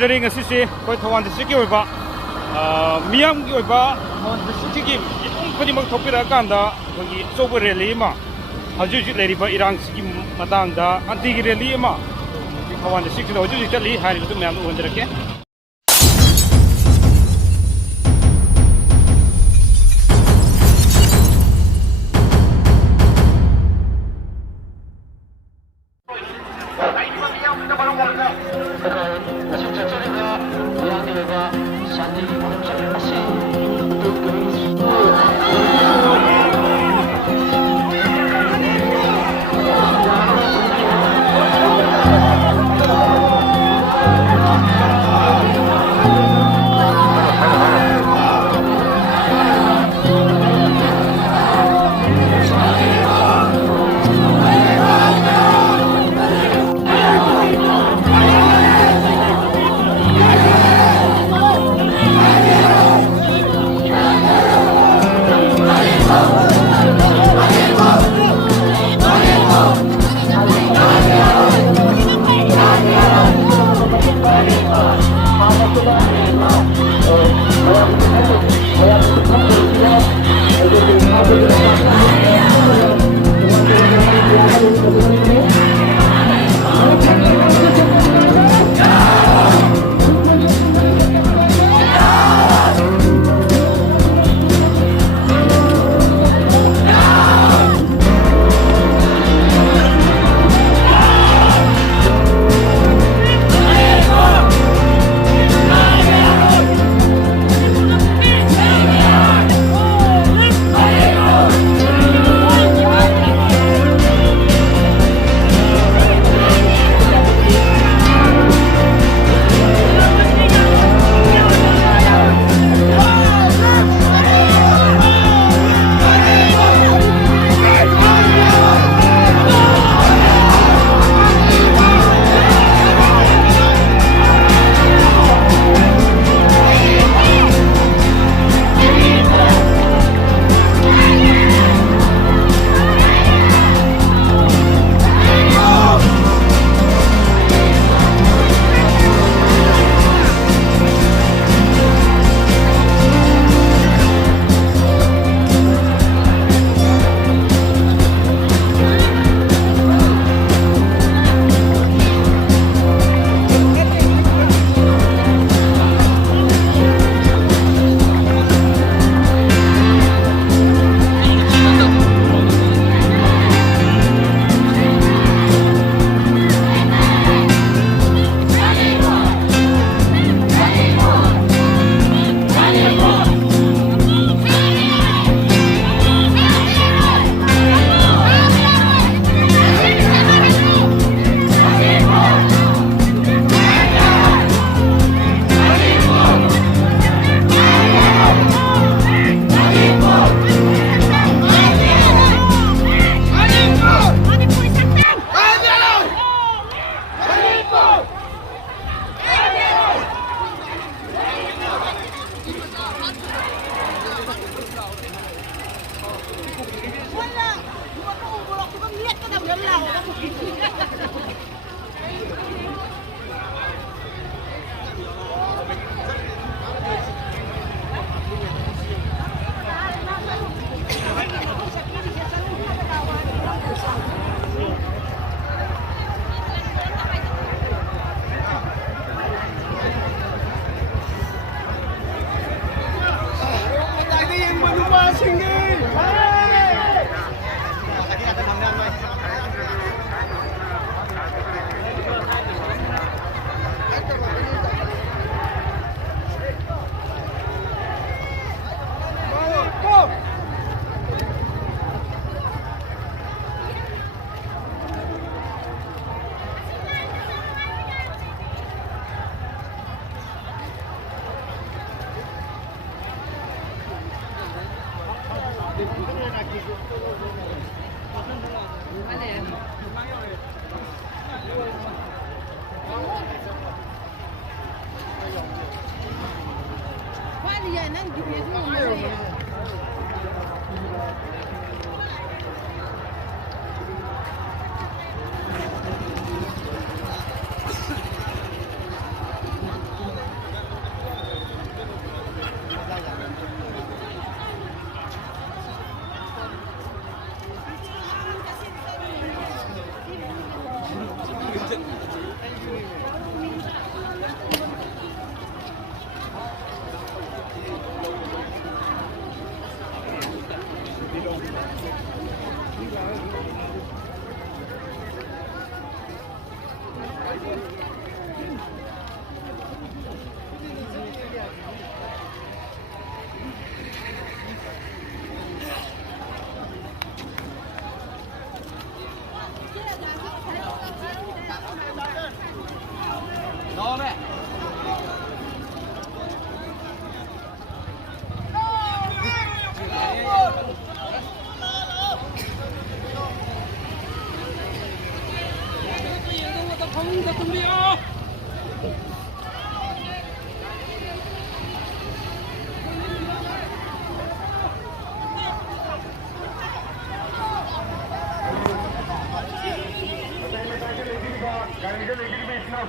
ꯂꯥꯛꯆꯔꯤ ꯉꯁꯤꯁꯦ ꯑꯩꯈꯣꯏ ꯊꯧꯕꯥꯜ ꯗꯤꯁꯇ꯭ꯔꯤꯛꯀꯤ ꯑꯣꯏꯕ ꯃꯤꯌꯥꯝꯒꯤ ꯑꯣꯏꯕ ꯊꯧꯕꯥꯜ ꯗꯤꯁꯇ꯭ꯔꯤꯛꯀꯤ ꯃꯤꯄꯨꯝ ꯈꯨꯗꯤꯡꯃꯛ ꯊꯣꯛꯄꯤꯔꯛꯑꯀꯥꯟꯗ ꯑꯩꯈꯣꯏꯒꯤ ꯑꯆꯧꯕ ꯔꯦꯂꯤ ꯑꯃ ꯍꯧꯖꯤꯛ ꯍꯧꯖꯤꯛ ꯂꯩꯔꯤꯕ ꯏꯔꯥꯡꯁꯤꯒꯤ ꯃꯇꯥꯡꯗ ꯑꯟꯇꯤꯒꯤ ꯔꯦꯂꯤ ꯑꯃ ꯊꯧꯕꯥꯜ ꯗꯤꯁꯇ꯭ꯔꯤꯛꯁꯤꯗ ꯍꯧꯖꯤꯛ ꯍꯧꯖꯤꯛ ꯆꯠꯂꯤ ꯍꯥꯏꯔꯤꯕꯗꯨ ꯃꯌꯥꯝꯗ ꯎꯍꯟꯖꯔꯛꯀꯦ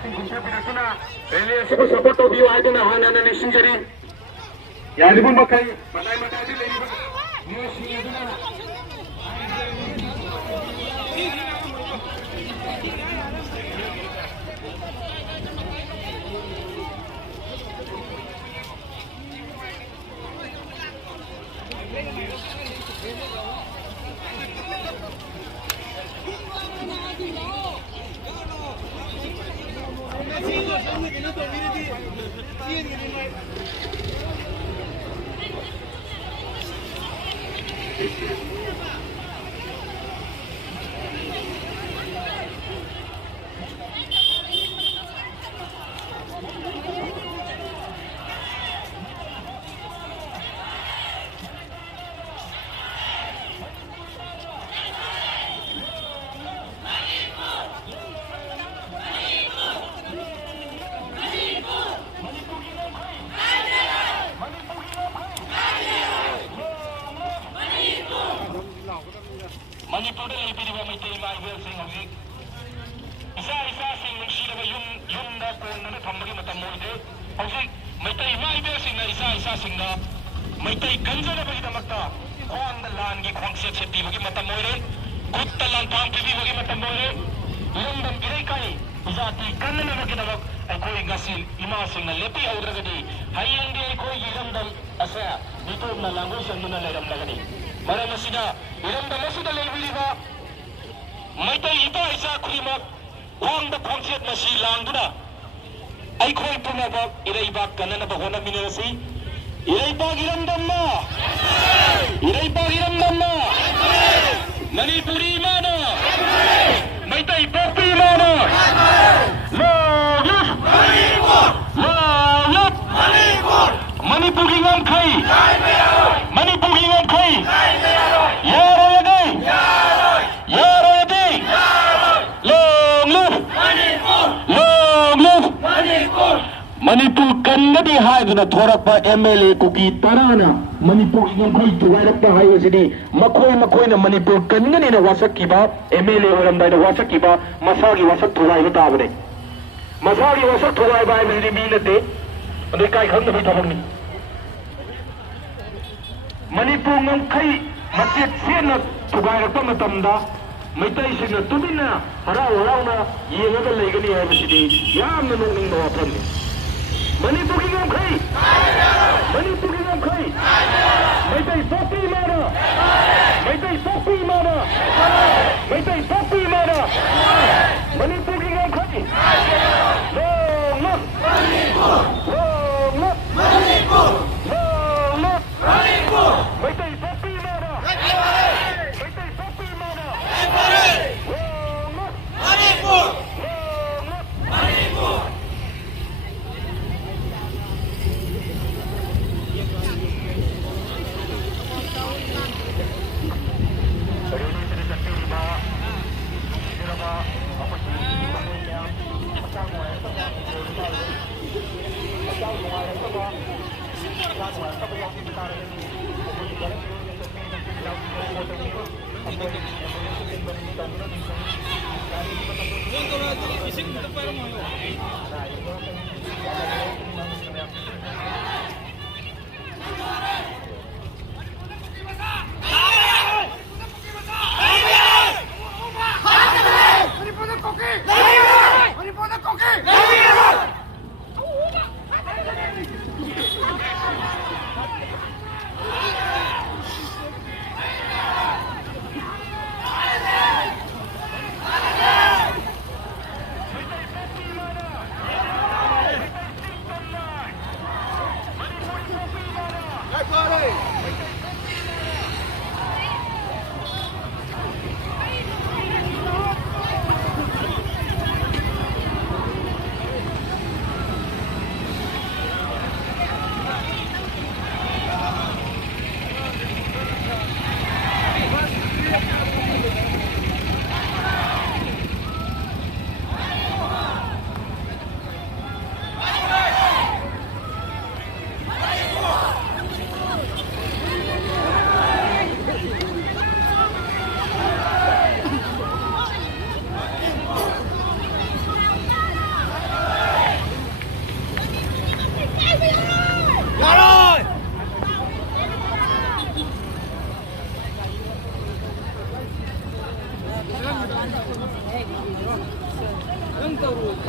ꯃꯁꯤꯡ ꯈꯨꯝꯁꯥꯕꯤꯔꯛꯇꯨꯅ ꯔꯦꯂꯤ ꯑꯁꯤꯕꯨ ꯁꯄꯣꯔꯠ ꯇꯧꯕꯤꯌꯨ ꯍꯥꯏꯗꯨꯅ ꯍꯥꯟꯅ ꯅꯤꯡꯁꯤꯡꯖꯔꯤ ꯌꯥꯔꯤꯕ ꯃꯈꯩ ꯃꯇꯥꯏ ꯃꯇꯥꯏꯗ ꯂꯩꯔꯤꯕ ꯃꯤꯑꯣꯏꯁꯤꯡ ꯑꯗꯨꯅ Manipur leibiriba maitai maibelsing hojik isa-isasing nungsilaba yumda konnana thambagi matam moide hojik maitai maibelsingna isa-isasingna maitai kanjanabagidamata khwangda langi khwangset setpibagi matam moire kutta lanthang pibibagi matam moire yumdam iraikai izati kannanabagidamak aikoi ngasi imasingna lepi haudragadi hayengdi aikoi yumdam asa nitomna langoi sanduna leiramlagani maram asida iramdam asida leibiriba maitai ipa isa khurimak khwangda khwangset masi langduna aikoi punabak iraibak kannanaba honaminarasi iraibak iramdamma manipuri mana maitai pokpi mana manipuri ngamkai Manipur kannadi haiduna thorakpa MLA kuki tarana Manipur ingkhoi thuwairappa haibasidi makhoi na Manipur kannani na wasakkiba MLA horamdaida wasakkiba masagi wasak thuwaiba tabane masagi wasak thuwaiba haibasidi mi nate adai kai khangna bai thabakni Manipur ngkhai machet sena thuwairappa matamda maitai singna tumina harauna yengaga leigani haibasidi yamna nongning wafamni Manipur ngkhai maitai pokpi mana Manipur ngkhai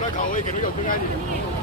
得搞嘅，其實有啲啱嘅。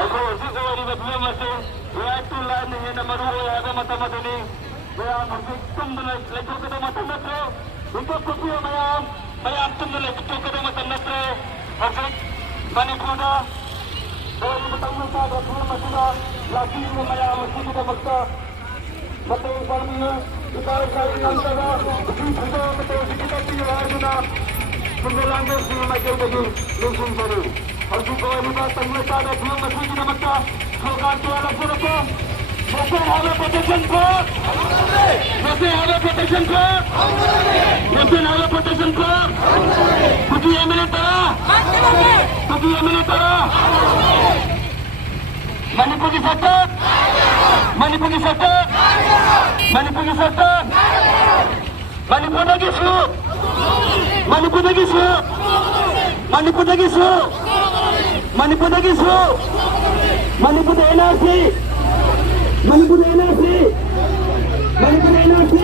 ꯑꯩꯈꯣꯏ ꯍꯧꯖꯤꯛ ꯑꯣꯏꯔꯤꯕ ꯐꯤꯕꯝ ꯑꯁꯤ right to ꯂꯥꯏꯟꯅ ꯍꯦꯟꯅ ꯃꯔꯨꯑꯣꯏ ꯍꯥꯏꯕ ꯃꯇꯝ ꯑꯗꯨꯅꯤ ꯃꯌꯥꯝ ꯍꯧꯖꯤꯛ ꯇꯨꯝꯗꯨꯅ ꯂꯩꯊꯣꯛꯀꯗꯕ ꯃꯇꯝ ꯅꯠꯇ꯭ꯔꯦ ꯍꯤꯡꯒꯠ ꯊꯣꯛꯄꯤꯌꯨ ꯃꯌꯥꯝ ꯇꯨꯝꯗꯨꯅ ꯂꯩꯊꯣꯛꯀꯗꯕ ꯃꯇꯝ ꯅꯠꯇ꯭ꯔꯦ ꯍꯧꯖꯤꯛ ꯃꯅꯤꯄꯨꯔꯗ ꯑꯣꯏꯔꯤꯕ ꯇꯪꯗꯨ ꯆꯥꯗꯕ ꯐꯤꯕꯝ ꯑꯁꯤꯗ ꯂꯥꯛꯄꯤꯔꯤꯕ ꯃꯌꯥꯝ ꯑꯁꯤꯒꯤꯗꯃꯛꯇ ꯃꯇꯦꯡ ꯄꯥꯡꯕꯤꯌꯨ ꯏꯀꯥꯏ ꯈꯪꯗꯕ ꯅꯨꯄꯤ ꯊꯤꯗꯕ ꯃꯇꯦꯡ ꯄꯤꯕꯤꯌꯨ ꯍꯥꯏꯗꯨꯅ ꯈꯨꯟꯖꯦꯜ ꯃꯥꯏꯀꯩꯗꯒꯤ ꯅꯤꯡꯁꯤꯡꯖꯔꯤ ꯍꯧꯖꯤꯛ ꯑꯣꯏꯔꯤꯕ ꯇꯪꯗꯨ ꯆꯥꯗꯕ ꯐꯤꯕꯝ ꯑꯁꯤꯒꯤꯗꯃꯛꯇ ꯁꯔꯀꯥꯔ ꯀꯌꯥ ꯂꯧꯖꯔꯛꯄ Nothing have a protection for? Nothing have a protection for? Nothing have a protection for? Kuki MLA Tara? Kuki MLA Tara? Manipur की सरकार? Manipur की सरकार? Manipur की सरकार? Manipur lagi su? Manipur lagi su? Manipur lagi su? Manipur lagi su? Manipur NRC? Manipur NRC, Manipur NRC,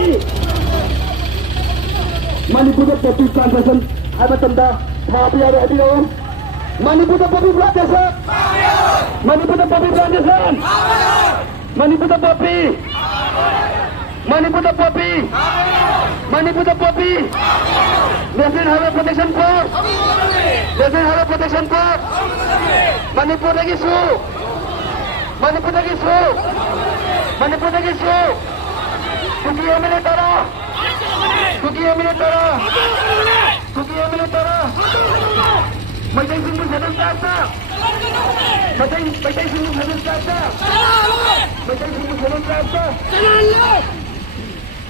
Manipur the Popular Plantation. Apa tanda? Maaf ya, ada di dalam. Manipur the Popular Plantation. Manipur the Popular Plantation. Manipur the Poppy. Manipur the Poppy. Manipur the Poppy. Doesn't have a protection force. Doesn't have a protection force. Manipur lagi su. Manipur lagi su. Manipur lagi su. Kuki MLA Tara. Kuki MLA Tara. Kuki MLA Tara. Macam sungguh sedang kata. Macam sungguh sedang kata. Macam sungguh sedang kata.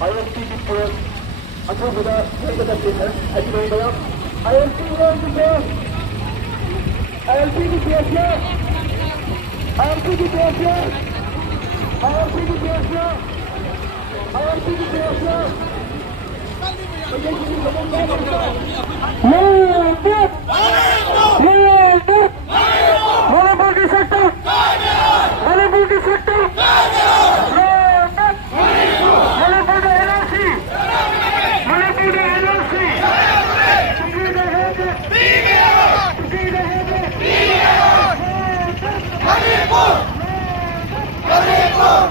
IMT before. Aku sudah kita. Aku sudah. IMT before. IMT before. IMT before. IMT before. IMT before. Mundur! Mundur! Manipur di sektor! Manipur di sektor! Mundur! Manipur di NRC! Manipur di NRC! Kuki the head! Kuki the head! Manipur! Manipur!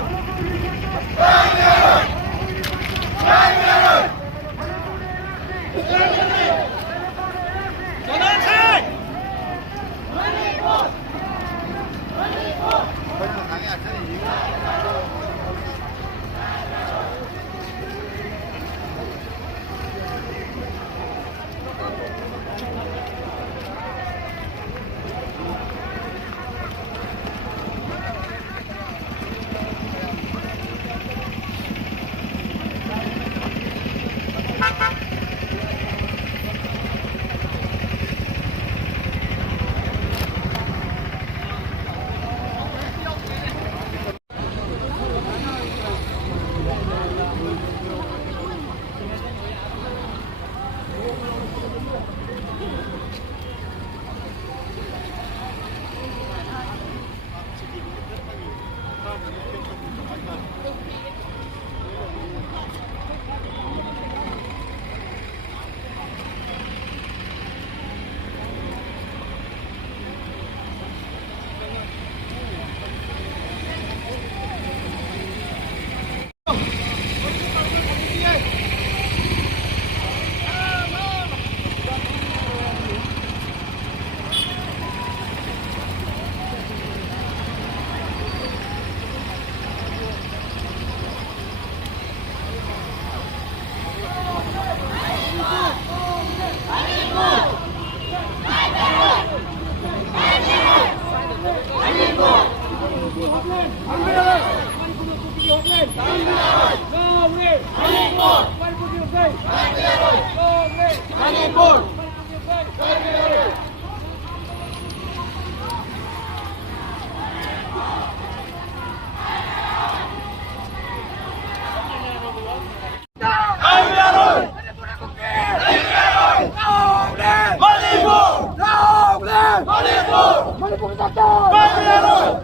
Bangalore!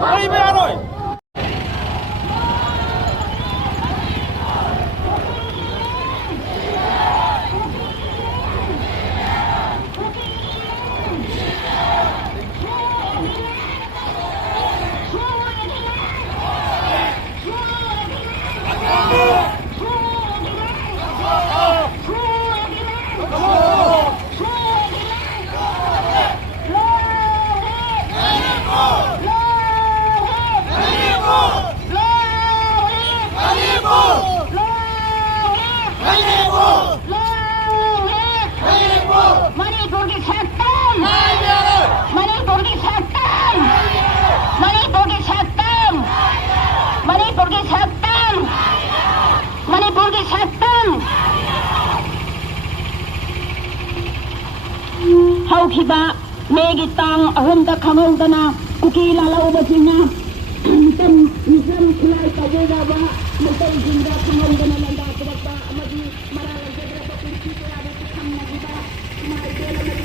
Bangalore! ꯍꯧꯈꯤꯕ ꯃꯦꯒꯤ ꯇꯥꯡ 3ꯗ ꯈꯪꯍꯧꯗꯅ cookie ꯂꯥꯜꯍꯧꯕꯁꯤꯡꯅ ꯃꯤꯆꯝ ꯈꯨꯠꯂꯥꯏ ꯇꯧꯖꯔꯕ ꯃꯩꯇꯩꯁꯤꯡꯗ ꯈꯪꯍꯧꯗꯅ ꯂꯥꯟꯗꯥ ꯄꯨꯔꯛꯄ ꯑꯃꯗꯤ ꯃꯔꯥ ꯂꯩꯖꯗ꯭ꯔꯕ ꯄꯨꯟꯁꯤ ꯀꯌꯥꯕꯨ ꯊꯝꯅꯈꯤꯕ ꯏꯃꯥ ꯏꯕꯦꯜ ꯑꯃꯗꯤ